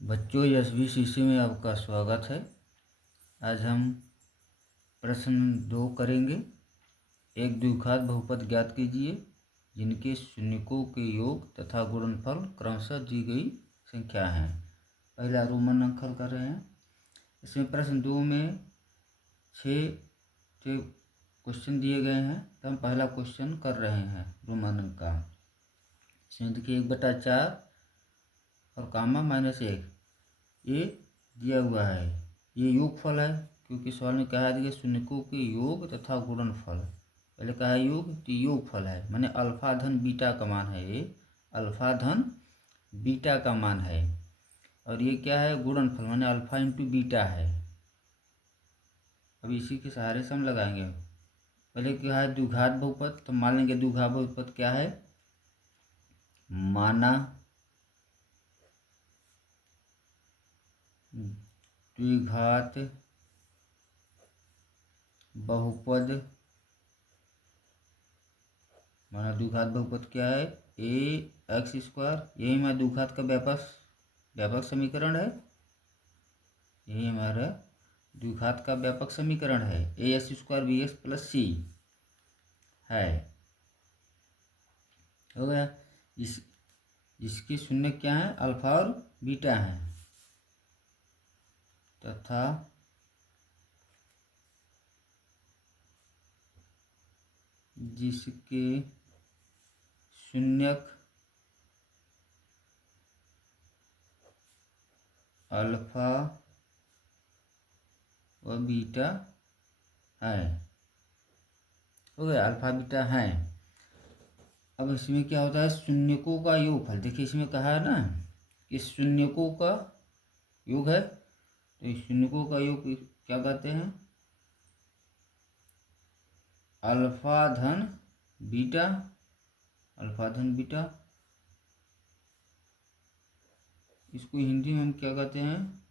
बच्चों, SVCC में आपका स्वागत है। आज हम प्रश्न 2 करेंगे। एक द्विघात बहुपद ज्ञात कीजिए जिनके शून्यकों के योग तथा गुणनफल क्रमशः दी गई संख्या हैं। पहला रोमन अंक हल कर रहे हैं। इसमें प्रश्न 2 में 6 क्वेश्चन दिए गए हैं, तो हम पहला क्वेश्चन कर रहे हैं रोमन अंक का। इसमें देखिए 1/4 और कामा -1 ये दिया हुआ है। ये योगफल है, क्योंकि सवाल में कहा दिया शून्यकों के योग तथा गुणनफल। पहले कहा योग, तो योगफल है, माने अल्फा धन बीटा का मान है। ये अल्फा धन बीटा का मान है। और ये क्या है, गुणनफल, माने अल्फा इंटू बीटा है। अब इसी के सहारे से हम लगाएंगे। पहले क्या है, द्विघात बहुपद, तो मान लेंगे द्विघात बहुपद क्या है, माना द्विघात बहुपद, माना द्विघात बहुपद क्या है, ax²। यही हमारा द्विघात का व्यापक समीकरण है। यही हमारा द्विघात का व्यापक समीकरण है। ax² bx + c है। हो गया। इसके शून्य क्या है, अल्फा और बीटा हैं, तथा जिसके शून्यक अल्फा व बीटा है। हो गया, अल्फा बीटा है। अब इसमें क्या होता है, शून्यकों का योगफल। देखिए इसमें कहा है ना कि शून्यकों का योग है, तो इस शून्यकों का योग क्या कहते हैं, अल्फा धन बीटा। अल्फा धन बीटा, इसको हिंदी में हम क्या कहते हैं,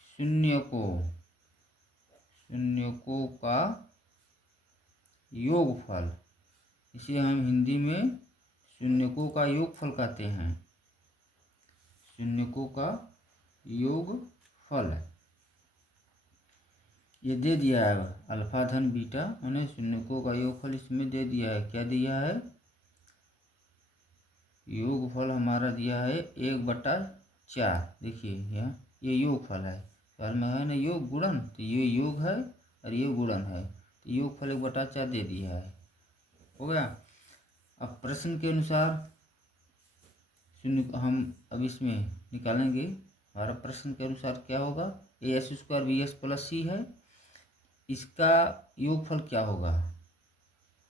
शून्यकों का योगफल। इसे हम हिंदी में शून्यकों का योगफल कहते हैं। शून्यकों का योगफल ये दे दिया है, अल्फा धन बीटा, मैंने शून्यकों का योगफल इसमें दे दिया है। क्या दिया है, योगफल हमारा दिया है 1/4। देखिए यहाँ ये योगफल है, सवाल में है ना योग गुणन, तो ये योग है और ये गुणन है, तो योगफल 1/4 दे दिया है। हो गया। अब प्रश्न के अनुसार शून्य हम अब इसमें निकालेंगे। हमारा प्रश्न के अनुसार क्या होगा, ax² bx + c है। इसका योगफल क्या होगा,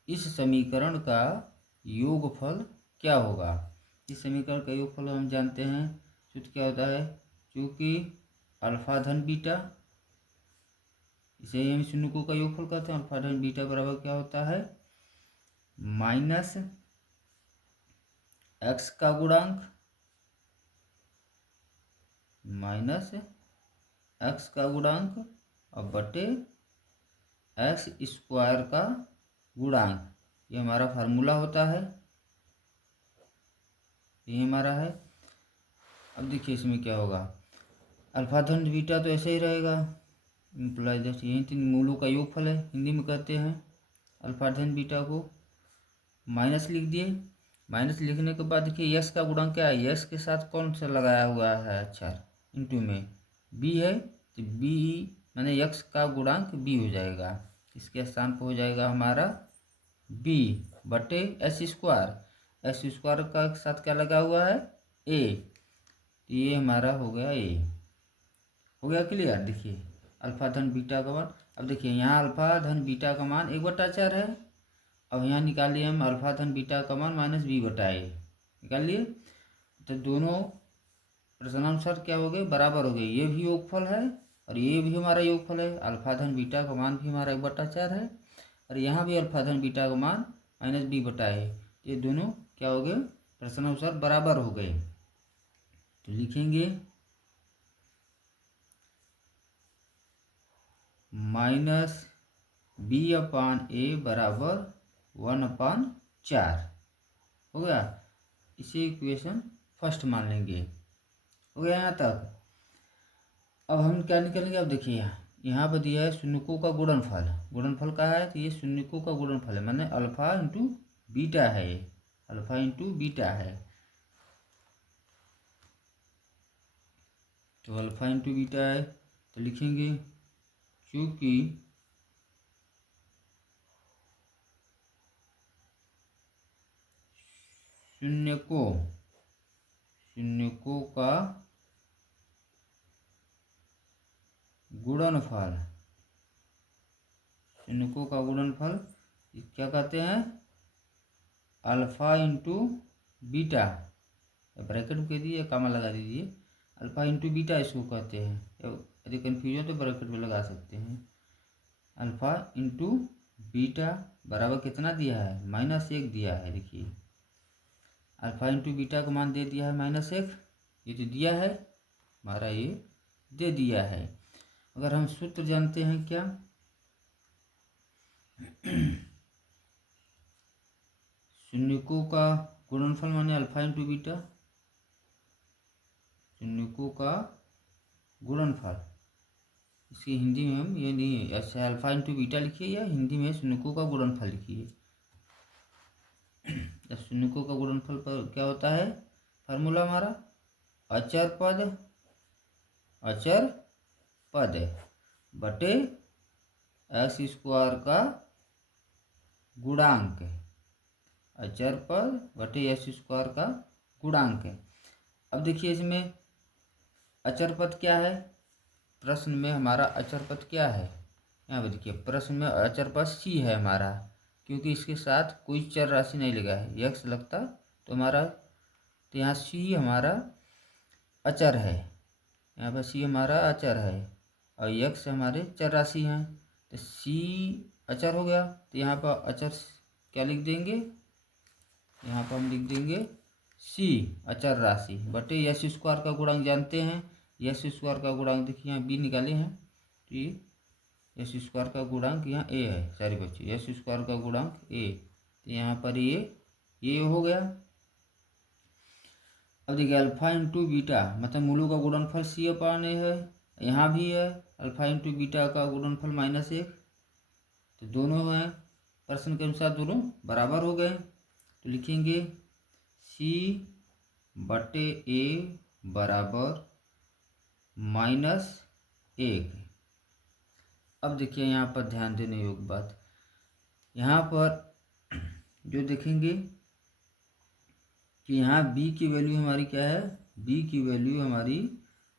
इस समीकरण का योगफल क्या होगा। इस समीकरण का योगफल हम जानते हैं, सूत्र क्या होता है, क्योंकि अल्फा धन बीटा, इसे हम शून्यकों का योगफल कहते हैं। अल्फा धन बीटा बराबर क्या होता है, -x का गुणांक, -x का गुणांक और बटे x² का गुणांक। ये हमारा फार्मूला होता है, ये हमारा है। अब देखिए इसमें क्या होगा, अल्फा धन बीटा तो ऐसे ही रहेगा, इम्प्लाइज यही 3 मूलों का योगफल है, हिंदी में कहते हैं। अल्फा धन बीटा को माइनस लिख दिए। माइनस लिखने के बाद देखिए यस का गुणांक क्या है, यस के साथ कौन सा लगाया हुआ है अक्षर, इंटू में बी है, तो बी माने यक्स का गुणांक बी हो जाएगा। इसके स्थान पर हो जाएगा हमारा बी बटे x²। का साथ क्या लगा हुआ है, ए, तो ये हमारा हो गया ए। हो गया क्लियर। देखिए अल्फा धन बीटा का मान, अब देखिए यहाँ अल्फा धन बीटा का मान 1/4 है। अब यहाँ निकालिए हम अल्फा धन बीटा का मान -b/a निकाल लिए, तो दोनों प्रश्नानुसार क्या हो गए, बराबर हो गए। ये भी योगफल है और ये भी हमारा योगफल है। अल्फा धन बीटा का मान भी हमारा 1/4 है और यहाँ भी अल्फा धन बीटा का मान -b/a। ये दोनों क्या हो गए, प्रश्नानुसार बराबर हो गए। तो लिखेंगे -b/a बराबर 1/4। हो गया। इसे इक्वेशन फर्स्ट मान लेंगे। हो गया यहाँ तक। अब हम क्या निकालेंगे, अब देखिए यहाँ पर दिया है शून्यकों का गुणनफल। गुणनफल का है तो ये शून्यकों का गुणनफल है, माने अल्फा इंटू बीटा है, ये अल्फा इंटू बीटा है। तो अल्फा इंटू बीटा है तो लिखेंगे चूँकि शून्यकों का गुणनफल, शून्यकों का गुणनफल क्या कहते हैं, अल्फा इंटू बीटा, ब्रैकेट में कह दीजिए, कामा लगा दीजिए, अल्फा इंटू बीटा इसको कहते हैं। यदि कन्फ्यूजन तो ब्रैकेट में लगा सकते हैं। अल्फा इंटू बीटा बराबर कितना दिया है, -1 दिया है। देखिए अल्फा इंटू बीटा का मान दे दिया है -1, ये तो दिया है हमारा, ये दे दिया है। अगर हम सूत्र जानते हैं क्या, शून्यकों का गुणनफल माने अल्फा इंटू बीटा, शून्यकों का गुणनफल, इसकी हिंदी में हम ये नहीं, ऐसे अल्फा इंटू बीटा लिखिए या हिंदी में शून्यकों का गुणनफल लिखिए। शून्यकों का गुणनफल पर क्या होता है, फार्मूला हमारा अचर पद बटे एक्स स्क्वायर का गुणांक, अचर पद बटे एक्स स्क्वायर का गुणांक है। अब देखिए इसमें अचर पद क्या है, प्रश्न में हमारा अचर पद क्या है, यहाँ पर देखिए प्रश्न में अचर पद सी है हमारा, क्योंकि इसके साथ कोई चर राशि नहीं लगा है, यक्स लगता तो हमारा, तो यहाँ सी हमारा अचर है, यहाँ पर सी हमारा अचर है और यक्स हमारे चर राशि हैं। तो सी अचर हो गया, तो यहाँ पर अचर क्या लिख देंगे, यहाँ पर हम लिख देंगे सी अचर राशि बटे यस स्क्वायर का गुणांक जानते हैं, यस स्क्वायर का गुणांक देखिए यहाँ बी निकाले हैं, तो ये यस स्क्वायर का गुणांक यहाँ ए है, सारे बच्चे यस स्क्वायर का गुणांक ए, तो यहाँ पर ये हो गया। अब देखिए अल्फा इंटू बीटा मतलब मूलों का गुणनफल सी अपान ए है, यहाँ भी है अल्फा इंटू बीटा का गुणनफल -1, तो दोनों हैं प्रश्न के अनुसार दोनों बराबर हो गए, तो लिखेंगे सी बटे ए बराबर -1। अब देखिए यहाँ पर ध्यान देने योग्य बात, यहाँ पर जो देखेंगे कि यहाँ b की वैल्यू हमारी क्या है, b की वैल्यू हमारी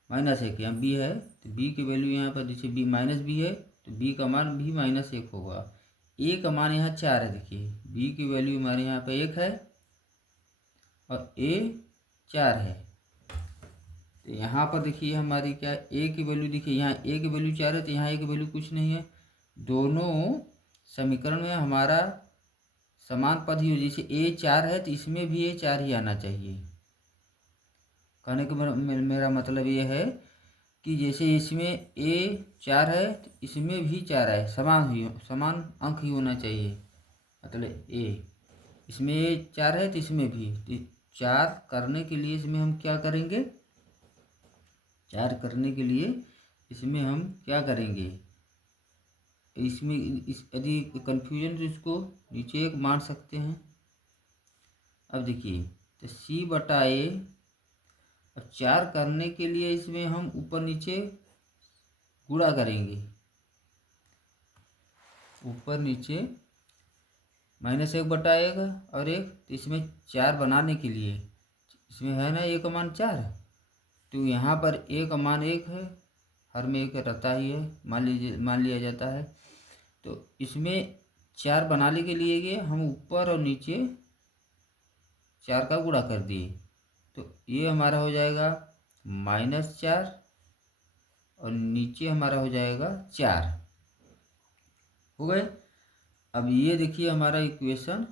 -1, यहाँ b है तो b की वैल्यू यहाँ पर देखिए b -b है तो b का मान भी -1 होगा। a का मान यहाँ 4 है, देखिए b की वैल्यू हमारे यहाँ पर 1 है और a 4 है, तो यहाँ पर देखिए हमारी क्या है, a की वैल्यू देखिए यहाँ a की वैल्यू 4 है तो यहाँ a की वैल्यू कुछ नहीं है, दोनों समीकरण में हमारा समान पद ही हो, जैसे a 4 है तो इसमें भी a 4 ही आना चाहिए। कहने का मेरा मतलब ये है कि जैसे इसमें a 4 है तो इसमें भी 4 है, समान अंक ही होना चाहिए, मतलब a इसमें a 4 है तो इसमें भी, तो 4 करने के लिए इसमें हम क्या करेंगे, 4 करने के लिए इसमें हम क्या करेंगे, इसमें यदि कन्फ्यूजन तो इसको नीचे एक मान सकते हैं। अब देखिए तो सी बटा ए, अब 4 करने के लिए इसमें हम ऊपर नीचे गुणा करेंगे, ऊपर नीचे -1 बटा 1 और 1, तो इसमें 4 बनाने के लिए इसमें है ना a का मान 4, तो यहाँ पर a का मान 1 है, हर में 1 रहता ही है, मान लिया जाता है, तो इसमें 4 बनाने के लिए हम ऊपर और नीचे 4 का गुणा कर दिए, तो ये हमारा हो जाएगा -4 और नीचे हमारा हो जाएगा 4, हो गए। अब ये देखिए हमारा इक्वेशन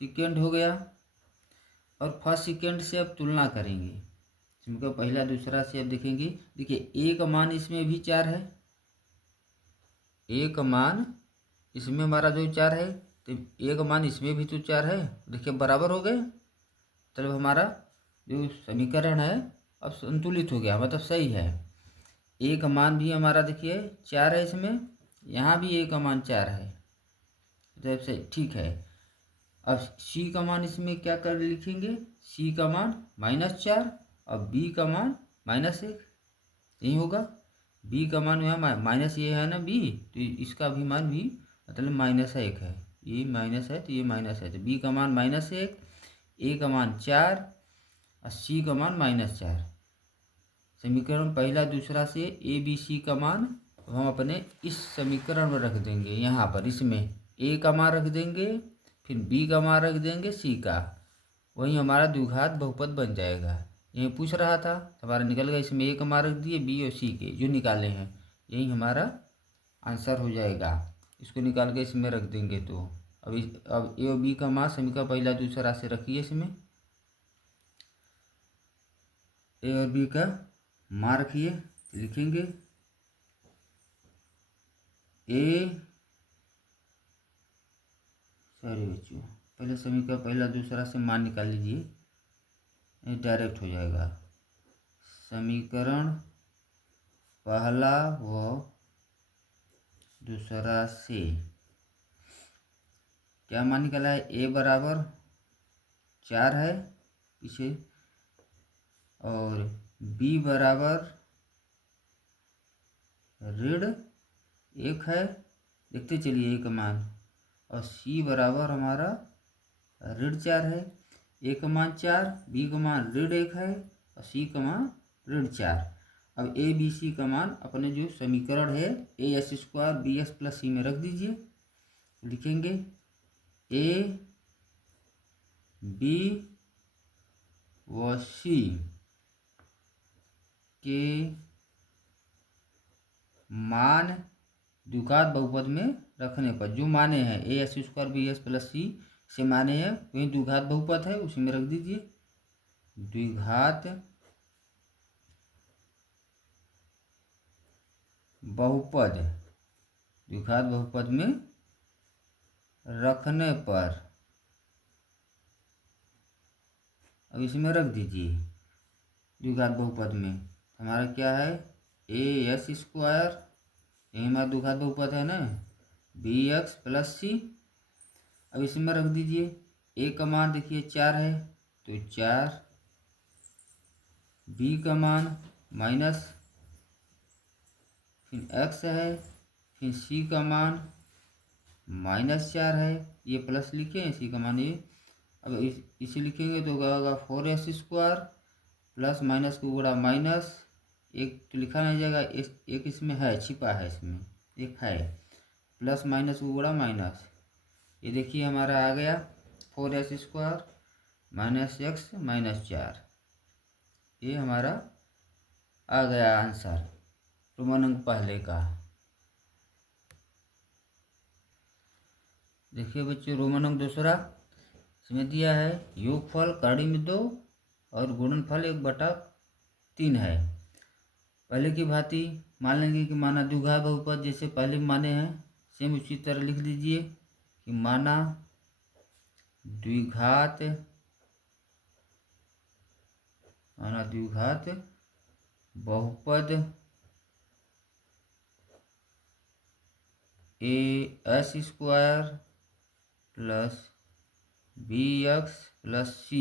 सेकेंड हो गया, और फर्स्ट सेकेंड से अब तुलना करेंगे, इनका पहला दूसरा से अब देखेंगे। देखिए a का मान इसमें भी 4 है, a का मान इसमें हमारा जो 4 है तो a का मान इसमें भी तो 4 है, देखिए बराबर हो गए, मतलब हमारा जो समीकरण है अब संतुलित हो गया, मतलब सही है। ए का मान भी हमारा देखिए 4 है इसमें, यहाँ भी ए का मान 4 है, तो सही ठीक है। अब सी का मान इसमें क्या कर लिखेंगे, सी का मान -4 और बी का मान -1, यही होगा। बी का मान यहाँ माइनस ये है ना बी, तो इसका भी मान भी मतलब -1 है, ये माइनस है तो ये माइनस है, तो बी का मान -1, ए का मान 4 और सी का मान -4। समीकरण पहला दूसरा से ए बी सी का मान हम अपने इस समीकरण में रख देंगे, यहाँ पर इसमें ए का मान रख देंगे, फिर बी का मान रख देंगे, सी का, वही हमारा द्विघात बहुपद बन जाएगा। यही पूछ रहा था, हमारा निकल गया, इसमें ए का मान रख दिए, बी और सी के जो निकाले हैं, यही हमारा आंसर हो जाएगा। इसको निकाल के इसमें रख देंगे। तो अब ए और बी का मान समीकरण पहला दूसरा से रखिए, इसमें ए और बी का मान रखिए, लिखेंगे सॉरी बच्चों, पहले समीकरण पहला दूसरा से मान निकाल लीजिए, डायरेक्ट हो जाएगा। समीकरण पहला व दूसरा से क्या मान निकाला है, ए बराबर 4 है पीछे, और बी बराबर -1 है, देखते चलिए ए का मान, और सी बराबर हमारा -4 है। ए का मान 4, बी का मान -1 है और सी का मान -4। अब ए बी सी का मान अपने जो समीकरण है a² bs + c में रख दीजिए, लिखेंगे ए बी व सी के मान द्विघात बहुपद में रखने पर जो माने हैं a² bs + c से माने हैं वही द्विघात बहुपद है, उसी में रख दीजिए। द्विघात बहुपद, द्विघात बहुपद में रखने पर अब इसमें रख दीजिए द्विघात बहुपद में, हमारा क्या है as², यही हमारा द्विघात बहुपद है ना, bx + c। अब इसमें रख दीजिए, ए का मान देखिए 4 है तो 4, बी का मान माइनस, फिर x है, फिर सी का मान -4 है, ये प्लस लिखे, इसी का मान ये। अब इसे लिखेंगे तो होगा 4s² प्लस माइनस को गुणा माइनस, एक तो लिखा नहीं जाएगा, एक इसमें है, छिपा है इसमें, एक है, प्लस माइनस को गुणा माइनस, ये देखिए हमारा आ गया 4s² -x -4, ये हमारा आ गया आंसर रोमन अंक पहले का। देखिए बच्चों रोमन अंक दूसरा, इसमें दिया है योगफल कड़ी में 2 और गुणनफल 1/3 है। पहले की भांति मान लेंगे कि माना द्विघात बहुपद जैसे पहले माने हैं, सेम उसी तरह लिख दीजिए कि माना द्विघात बहुपद as² + bx + c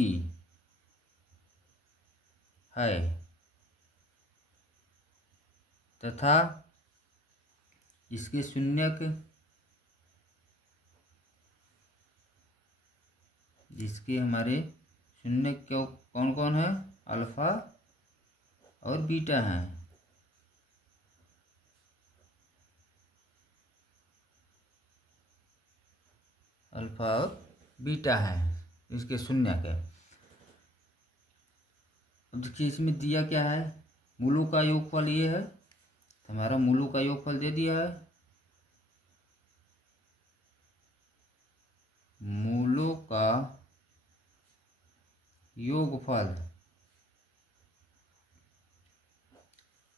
है, तथा इसके शून्यक, जिसके हमारे शून्यक क्यों कौन कौन है, अल्फा और बीटा हैं। अल्फा और बीटा है, इसके शून्यक है। अब देखिए इसमें दिया क्या है, मूलों का योगफल ये है, तो हमारा मूलों का योगफल दे दिया है, मूलों का योगफल,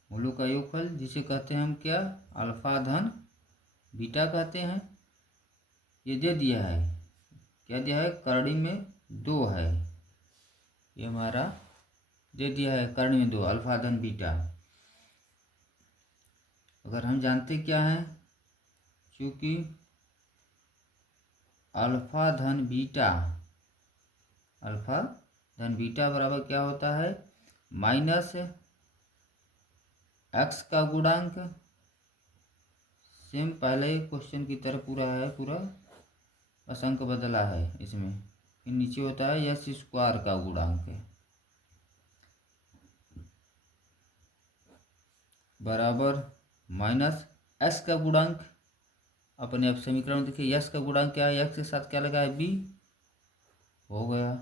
मूलों का योगफल जिसे कहते हैं हम क्या, अल्फा धन बीटा कहते हैं, ये दे दिया है। क्या दिया है, करड़ी में 2 है, ये हमारा दे दिया है कर्ण में 2 अल्फा धन बीटा। अगर हम जानते क्या है, क्योंकि अल्फा धन बीटा बराबर क्या होता है, माइनस एक्स का गुणांक, सेम पहले क्वेश्चन की तरह पूरा है, पूरा बस अंक बदला है इसमें। फिर नीचे होता है एस स्क्वायर का गुणांक बराबर माइनस एस का गुणांक। अपने आप समीकरण देखिए, यस का गुणांक क्या है, एक्स के साथ क्या लगा है, बी, हो गया।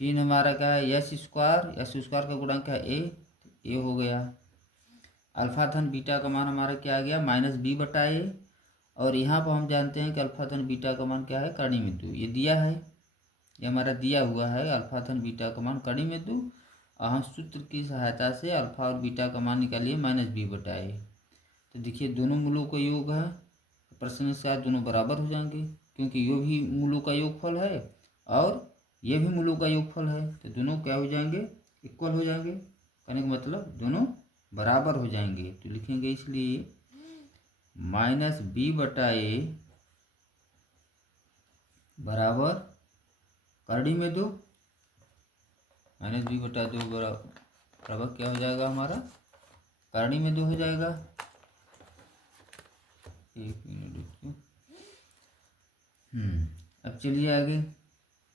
फिर हमारा क्या है, एस स्क्वायर का गुणांक क्या है, ए हो गया। अल्फा धन बीटा का मान हमारा क्या आ गया, माइनस बी बटा ए। और यहाँ पर हम जानते हैं कि अल्फा धन बीटा का मान क्या है, कड़ी में 2, ये दिया है, ये हमारा दिया हुआ है अल्फा धन बीटा का मान कड़ी में 2। और हम सूत्र की सहायता से अल्फा और बीटा का मान निकालिए माइनस बी बटा ए। तो देखिए दोनों मूलों का योग है, प्रश्न से दोनों बराबर हो जाएंगे, क्योंकि ये भी मूलों का योगफल है और ये भी मूलों का योगफल है, तो दोनों क्या हो जाएंगे, इक्वल हो जाएंगे। कहने का मतलब दोनों बराबर हो जाएंगे। तो लिखेंगे इसलिए माइनस बी बटा ए बराबर करड़ी में 2, माइनस बी बटा 2 बराबर क्या हो जाएगा हमारा, करड़ी में 2 हो जाएगा। एक मिनट रुकिए। अब चलिए आगे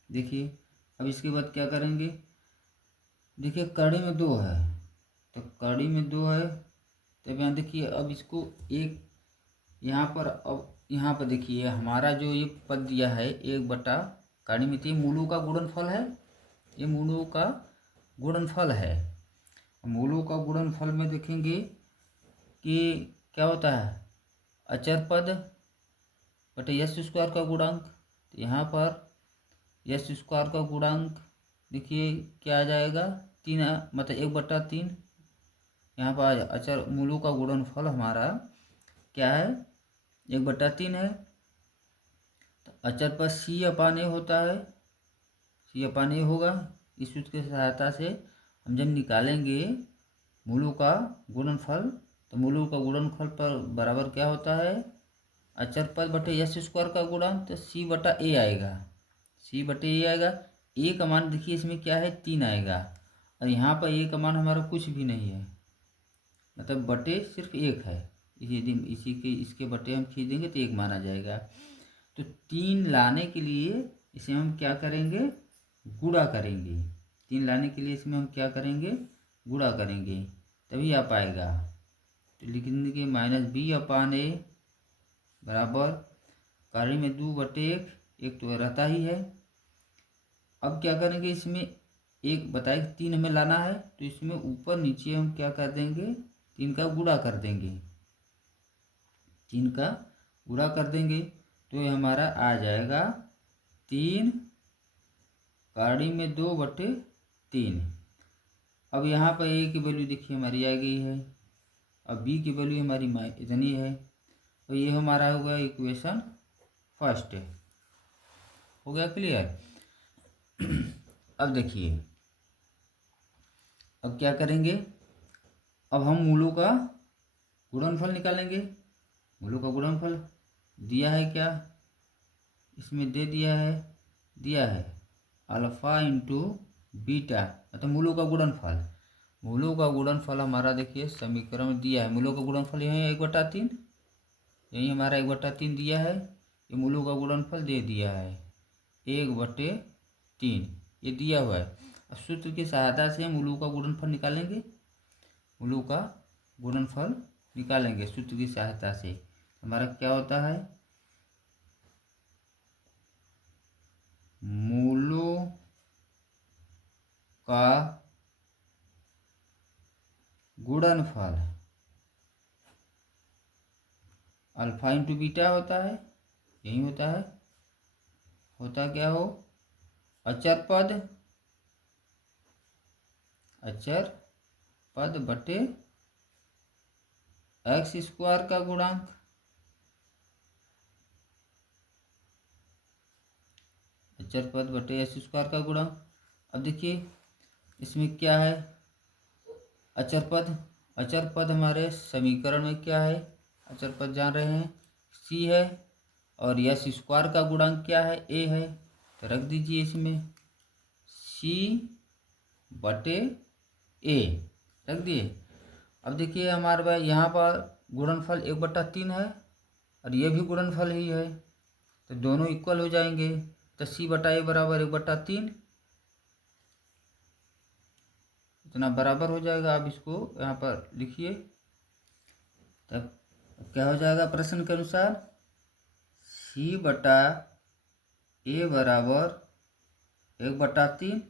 देखिए। अब इसके बाद क्या करेंगे, देखिए कड़ी में 2 है, तो कड़ी में 2 है, तब यहाँ देखिए अब इसको एक यहाँ पर, अब यहाँ पर देखिए हमारा जो ये पद दिया है 1 बटा कड़ी में 3, मूलों का गुणनफल है, ये मूलों का गुणनफल है। मूलों का गुणनफल में देखेंगे कि क्या होता है, अचर पद बटे यस स्क्वायर का गुणांक। तो यहाँ पर यस स्क्वायर का गुणांक देखिए क्या आ जाएगा, 3, मतलब 1/3। यहाँ पर अचर मूलों का गुणनफल हमारा क्या है, 1/3 है। तो अचर पर सी अपान ए होता है, सी अपान ए होगा। इस सूत्र की सहायता से हम जब निकालेंगे मूलों का गुणनफल, तो मूलों का गुणनफल पर बराबर क्या होता है, अचर पद बटे यस स्क्वायर का गुणांक, तो सी बटा ए आएगा, सी बटे ए आएगा। ए का मान देखिए इसमें क्या है, 3 आएगा, और यहाँ पर ए का मान हमारा कुछ भी नहीं है, मतलब बटे सिर्फ 1 है। इसी के इसके बटे हम खींच देंगे तो 1 माना जाएगा। तो 3 लाने के लिए इसे हम क्या करेंगे, गुणा करेंगे। 3 लाने के लिए इसमें हम क्या करेंगे, गुणा करेंगे, तभी आ पाएगा। तो लिख देंगे माइनस बी अपान ए बराबर कड़ी में 2 बटे 1, एक तो रहता ही है। अब क्या करेंगे, इसमें एक बताए 3 हमें लाना है, तो इसमें ऊपर नीचे हम क्या कर देंगे, 3 का गुणा कर देंगे, 3 का गुणा कर देंगे, तो ये हमारा आ जाएगा 3 कड़ी में 2 बटे 3। अब यहाँ पर ए की वैल्यू देखिए हमारी आ गई है, अब बी की वैल्यू हमारी इतनी है, तो ये हमारा हो गया इक्वेशन फर्स्ट, हो गया क्लियर। अब देखिए अब क्या करेंगे, अब हम मूलों का गुणनफल निकालेंगे। मूलों का गुणनफल दिया है क्या, इसमें दे दिया है अल्फा इंटू बीटा, मतलब मूलों का गुणनफल। मूलों का गुणनफल हमारा देखिए समीकरण में दिया है, मूलों का गुणनफल यही 1/3, यही हमारा 1/3 दिया है, ये मूलों का गुणनफल दे दिया है 1/3, ये दिया हुआ है। अब सूत्र की सहायता से मूलों का गुणनफल निकालेंगे, मूलों का गुणनफल निकालेंगे सूत्र की सहायता से। हमारा क्या होता है, मूलों का गुणनफल अल्फा इंटू बीटा होता है, यही होता है। होता क्या हो, अचर पद बटे एक्स स्क्वायर का गुणांक, अचर पद बटे एक्स स्क्वायर का गुणांक। अब देखिए इसमें क्या है, अचर पद। अचर पद हमारे समीकरण में क्या है, अचर पद जान रहे हैं, सी है, और यस स्क्वायर का गुणांक क्या है, ए है। तो रख दीजिए इसमें सी बटे ए, रख दिए। अब देखिए हमारे पास यहाँ पर गुणनफल 1/3 है और ये भी गुणनफल ही है, तो दोनों इक्वल हो जाएंगे। तो सी बटा ए बराबर 1/3, इतना बराबर हो जाएगा। आप इसको यहाँ पर लिखिए, तब क्या हो जाएगा प्रश्न के अनुसार, सी बटा ए बराबर 1/3।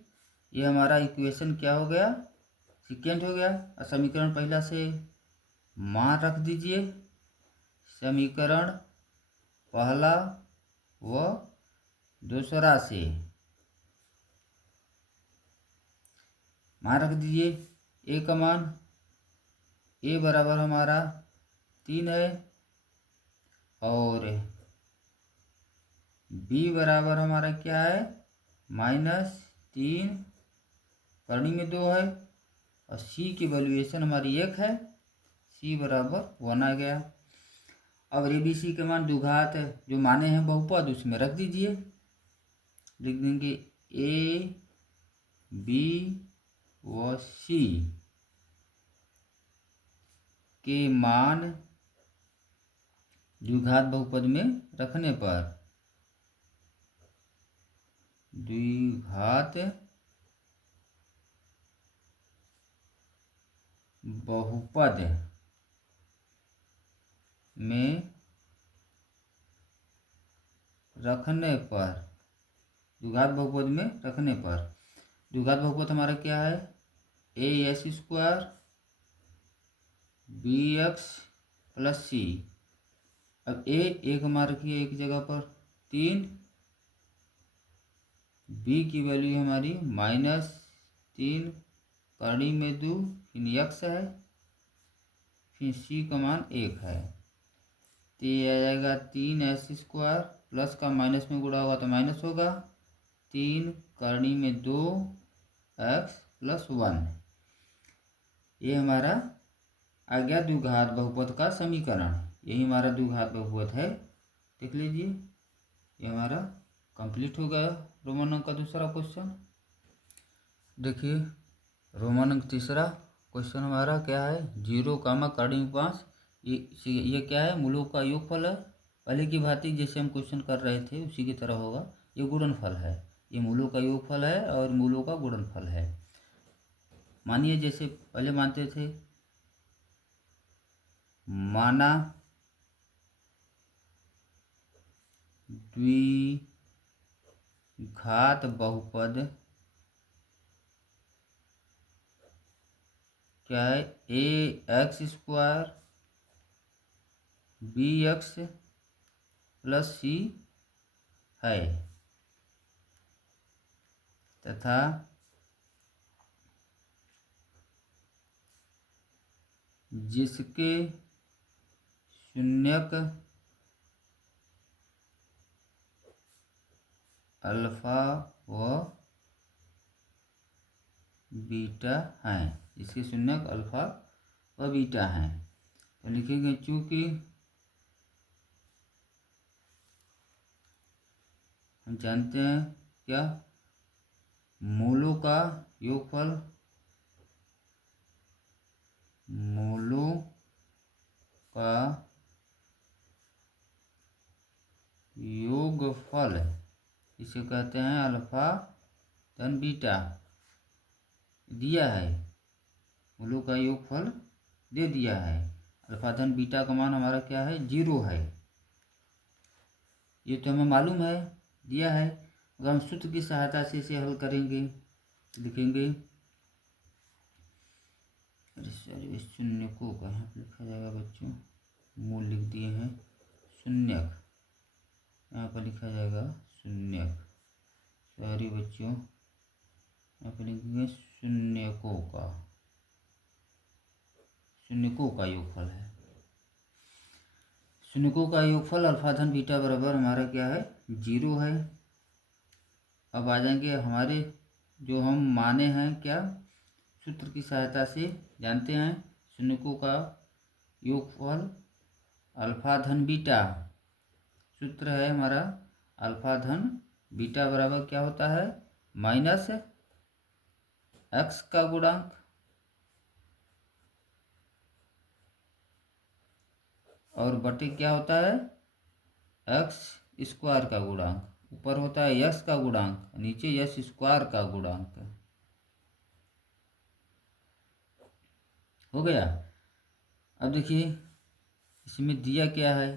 ये हमारा इक्वेशन क्या हो गया, सेकेंड हो गया। और समीकरण पहला से मान रख दीजिए, समीकरण पहला व दूसरा से मान रख दीजिए। ए का मान, ए बराबर हमारा 3 है, और बी बराबर हमारा क्या है, -3, करनी में 2 है, और सी की वैल्यूएशन हमारी 1 है, सी बराबर 1 आ गया। अब ए बी सी के मान द्विघात जो माने हैं बहुपद उसमें रख दीजिए, लिख देंगे ए बी व सी के मान द्विघात बहुपद में रखने पर, द्विघात बहुपद में रखने पर, द्विघात बहुपद में रखने पर, द्विघात बहुपद हमारा क्या है, a x square b x plus c. अब ए एक हमारा रखिए एक जगह पर 3, बी की वैल्यू हमारी -3, करनी में 2, फिर यक्स है, फिर सी का मान 1 है। तो ये आ जाएगा 3s स्क्वायर, प्लस का माइनस में गुणा होगा तो माइनस होगा, 3 करनी में 2 x + 1। ये हमारा आ गया द्विघात बहुपद का समीकरण। यही हमारा द्विघात बहुपद है, देख लीजिए। ये हमारा कंप्लीट हो गया रोमन अंक का दूसरा क्वेश्चन। देखिए रोमन अंक तीसरा क्वेश्चन हमारा क्या है, 0, करनी में 5। ये क्या है, मूलों का योगफल है। पहले की भांति जैसे हम क्वेश्चन कर रहे थे उसी की तरह होगा। ये गुणनफल है, ये मूलों का योगफल है और मूलों का गुणनफल है। मानिए जैसे पहले मानते थे, माना द्विघात बहुपद क्या है, a x square b x plus c है, तथा जिसके शून्यक अल्फा व बीटा हैं, इसके शून्यक अल्फा व बीटा हैं। तो लिखेंगे चूंकि हम जानते हैं क्या, मूलों का योगफल, मूलों का योगफल इसे कहते हैं अल्फा धन बीटा, दिया है, मूलों का योगफल दे दिया है। अल्फा धन बीटा का मान हमारा क्या है, 0 है। ये तो हमें मालूम है, दिया है। अगर हम सूत्र की सहायता से इसे हल करेंगे, लिखेंगे, अरे सॉरी, शून्य को कहाँ पर लिखा जाएगा बच्चों, मूल लिख दिए हैं, शून्यक यहाँ पर लिखा जाएगा शून्यक, सॉरी बच्चों, यहाँ पर लिखेंगे शून्यकों का योगफल है। शून्यकों का योगफल अल्फा धन बीटा बराबर हमारा क्या है, 0 है। अब आ जाएंगे हमारे जो हम माने हैं क्या सूत्र की सहायता से जानते हैं, शून्यकों का योगफल अल्फा धन बीटा। सूत्र है हमारा अल्फा धन बीटा बराबर क्या होता है, माइनस एक्स का गुणांक और बटे क्या होता है, एक्स स्क्वायर का गुणांक। ऊपर होता है यस का गुणांक, नीचे यस स्क्वायर का गुणांक। हो गया। अब देखिए इसमें दिया क्या है,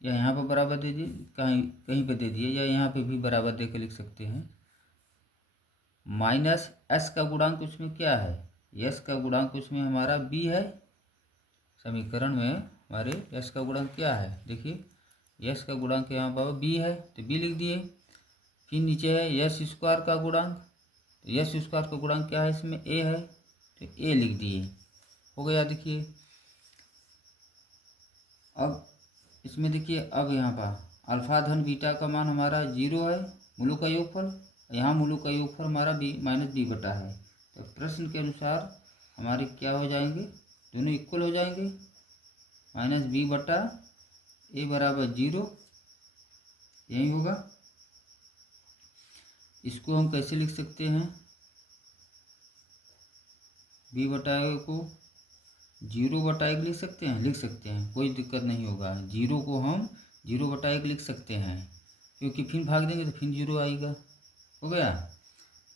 या यहाँ पर बराबर दे दिए, कहीं कहीं पे दे दिए, या यहाँ पे भी बराबर दे के लिख सकते हैं। माइनस एस का गुणांक उसमें क्या है, यस का गुणांक उसमें हमारा बी है। समीकरण में हमारे यस का गुणांक क्या है, देखिए यस का गुणांक यहाँ पर बी है तो बी लिख दिए। फिर नीचे है यस स्क्वायर का गुणांक, तो यस स्क्वायर का गुणांक क्या है, इसमें ए है तो ए लिख दिए। हो गया। देखिए अब इसमें देखिए, अब यहाँ पर अल्फा धन बीटा का मान हमारा 0 है, मूलों का योगफल, यहाँ मूलों का योगफल हमारा बी माइनस बी बटा है। तो प्रश्न के अनुसार हमारे क्या हो जाएंगे, दोनों इक्वल हो जाएंगे, माइनस बी बटा ए बराबर 0, यही होगा। इसको हम कैसे लिख सकते हैं, बी बटा ए को 0 बटा 1 लिख सकते हैं, लिख सकते हैं, कोई दिक्कत नहीं होगा। 0 को हम 0 बटा 1 लिख सकते हैं, क्योंकि फिर भाग देंगे तो फिर 0 आएगा। हो गया।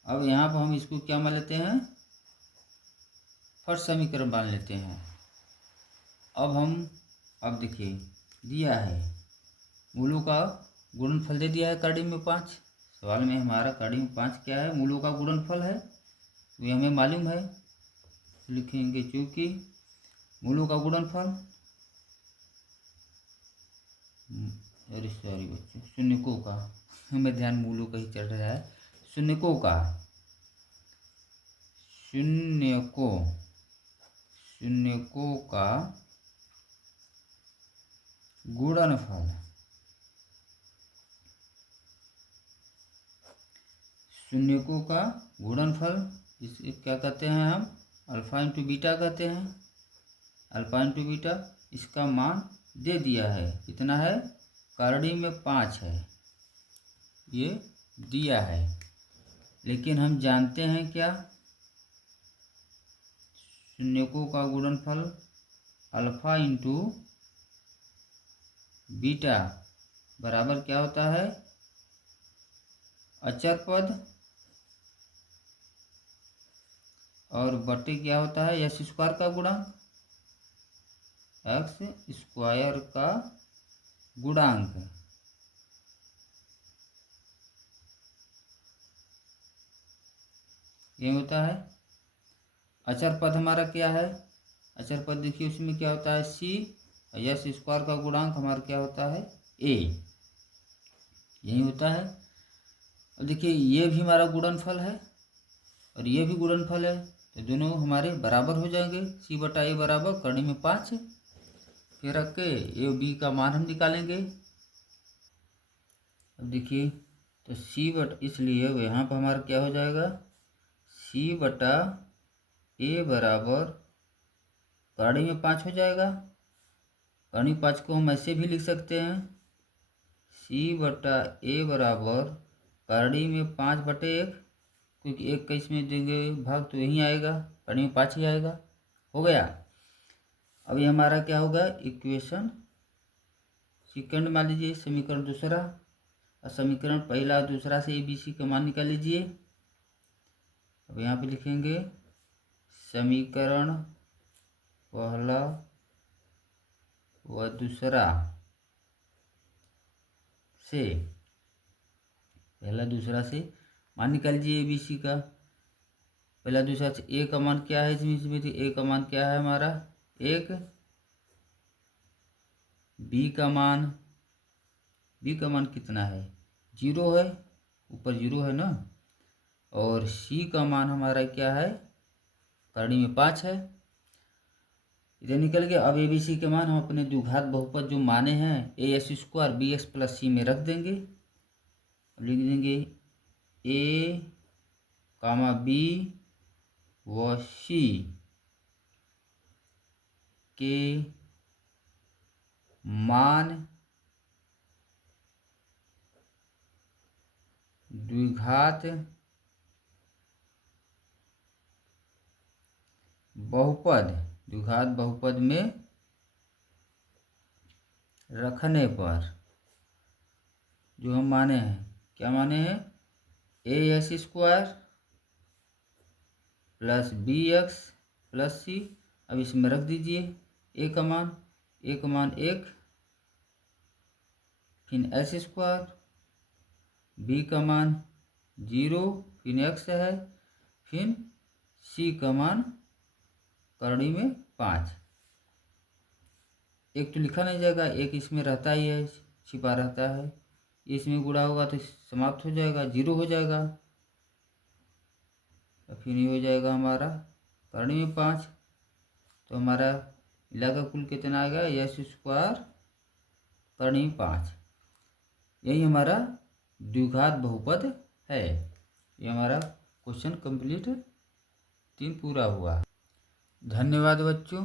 अब यहाँ पर हम इसको क्या मान लेते हैं, फर्स्ट समीकरण मान लेते हैं। अब देखिए दिया है मूलों का गुणनफल दे दिया है कड़ी में 5। सवाल में हमारा कड़ी में 5 क्या है, मूलों का गुणनफल है, तो ये हमें मालूम है। लिखेंगे चूँकि मूलों का गुणनफल, अरे सॉरी बच्चों, शून्यकों का, हमें ध्यान मूलों का ही चल रहा है, शून्यकों का, शून्यकों का गुणनफल, शून्यकों का गुणनफल, इसे क्या कहते हैं हम, अल्फा इंटू बीटा कहते हैं, अल्फा इंटू बीटा। इसका मान दे दिया है, कितना है, करड़ी में 5 है, ये दिया है। लेकिन हम जानते हैं क्या, शून्यकों का गुणनफल अल्फा इंटू बीटा बराबर क्या होता है, अचर पद, और बटे क्या होता है, यस स्क्वायर का गुणांक, एक्स स्क्वायर का गुणांक। ये होता है। अचर पद हमारा क्या है, अचर पद देखिए उसमें क्या होता है, सी, यस स्क्वायर का गुणांक हमारा क्या होता है, ए, यही होता है। अब देखिए ये भी हमारा गुणनफल है और ये भी गुणनफल है, तो दोनों हमारे बराबर हो जाएंगे। सी बटा ए बराबर करड़ी में 5, फिर रख के ए बी का मान हम निकालेंगे। अब देखिए तो सी बट, इसलिए यहाँ पर हमारा क्या हो जाएगा, सी बटा ए बराबर करड़ी में 5 हो जाएगा। करड़ी 5 को हम ऐसे भी लिख सकते हैं, सी बटा ए बराबर करड़ी में 5 बटे 1, क्योंकि 1 का इसमें देंगे भाग तो यहीं आएगा, करड़ी में 5 ही आएगा। हो गया। अब ये हमारा क्या होगा, इक्वेशन सेकंड मान लीजिए, समीकरण दूसरा, और समीकरण पहला दूसरा से ए बी सी का मान निकाल लीजिए। अब यहाँ पे लिखेंगे समीकरण पहला व दूसरा से, पहला दूसरा से मान निकाल लीजिए ए बी सी का। पहला दूसरा से ए का मान क्या है, इसमें ए का मान क्या है हमारा 1, बी का मान कितना है, 0 है, ऊपर 0 है ना, और सी का मान हमारा क्या है, करड़ी में 5 है। इधर निकल गया। अब ए बी सी के मान हम अपने द्विघात बहुपद जो माने हैं a x square b x plus c में रख देंगे। अब लिख देंगे ए कामा बी व सी के मान द्विघात बहुपद में रखने पर, जो हम माने हैं, क्या माने हैं, a x square plus b x plus c. अब इसमें रख दीजिए ए का मान 1, फिर एक्स स्क्वायर, बी का मान 0, फिर एक्स है, फिर सी का मान करड़ी में 5। एक तो लिखा नहीं जाएगा, एक इसमें रहता ही है, छिपा रहता है, इसमें गुणा होगा तो समाप्त हो जाएगा, 0 हो जाएगा। तो फिर ये हो जाएगा हमारा करड़ी में 5, तो हमारा मिलाकर कुल कितना आ गया, एक्स स्क्वायर करड़ी में 5। यही हमारा द्विघात बहुपद है। ये हमारा क्वेश्चन कंप्लीट 3 पूरा हुआ। धन्यवाद बच्चों।